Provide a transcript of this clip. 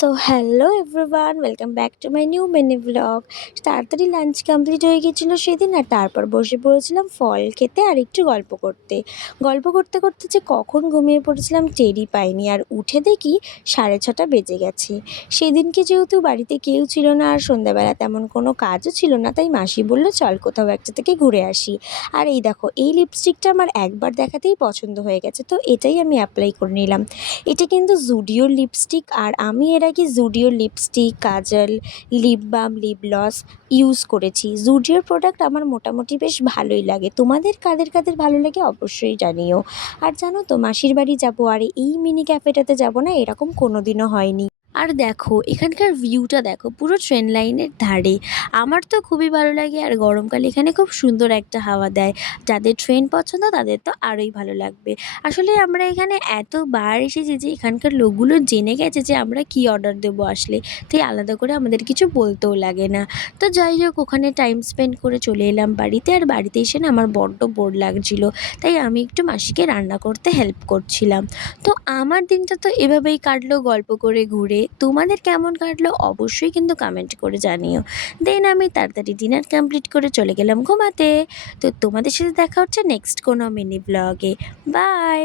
So hello everyone, welcome back to my new mini blog. তাড়াতাড়ি lunch complete হয়ে গেছিলো সেদিন, আর তারপর বসে পড়েছিলাম ফল খেতে আর একটু গল্প করতে। গল্প করতে করতে যে কখন ঘুমিয়ে পড়েছিলাম টেরই পাইনি, আর উঠে দেখি 6:30 বেজে গেছে। সেদিনকে যেহেতু বাড়িতে কেউ ছিল না আর সন্ধ্যাবেলা তেমন কোনো কাজও ছিল না, তাই মাসি বলল চল কোথাও একটা থেকে ঘুরে আসি। আর এই দেখো, এই লিপস্টিকটা আমার একবার দেখাতেই পছন্দ হয়ে গেছে, তো এটাই আমি অ্যাপ্লাই করে নিলাম। এটা কিন্তু জুডিওর লিপস্টিক, আর আমি এর আগে জুডিওর lipstick, kajal, lip balm, lip gloss use করেছি। জুডিওর প্রোডাক্ট আমার মোটামুটি বেশ ভালোই লাগে। তোমাদের কাদের কাদের ভালো লাগে অবশ্যই জানিও। আর জানো তো, মাসির বাড়ি যাবো আর এই মিনি ক্যাফেটাতে যাবো না, এরকম কোনো দিনও হয়নি। আর দেখো এখানকার ভিউটা দেখো, পুরো ট্রেন লাইনের ধারে। আমার তো খুবই ভালো লাগে, আর গরমকালে এখানে খুব সুন্দর একটা হাওয়া দেয়। যাদের ট্রেন পছন্দ তাদের তো আরোই ভালো লাগবে। আসলে আমরা এখানে এতবার এসেছি যে এখানকার লোকগুলো জেনে গেছে যে আমরা কি অর্ডার দেবো আসলে, তাই আলাদা করে আমাদের কিছু বলতেও লাগে না। তো যাই হোক, ওখানে টাইম স্পেন্ড করে চলে এলাম বাড়িতে। আর বাড়িতে এসে না আমার বড্ড বোর লাগছিল, তাই আমি একটু মাসিকে রান্না করতে হেল্প করছিলাম। তো আমার দিনটা তো এভাবেই কাটলো, গল্প করে ঘুরে। তোমাদের কেমন কাটলো অবশ্যই কিন্তু কমেন্ট করে জানিও। দেন আমি তাড়াতাড়ি ডিনার কমপ্লিট করে চলে গেলাম ঘুমাতে। তো তোমাদের সাথে দেখা হচ্ছে নেক্সট কোনো মিনি ব্লগে। বাই।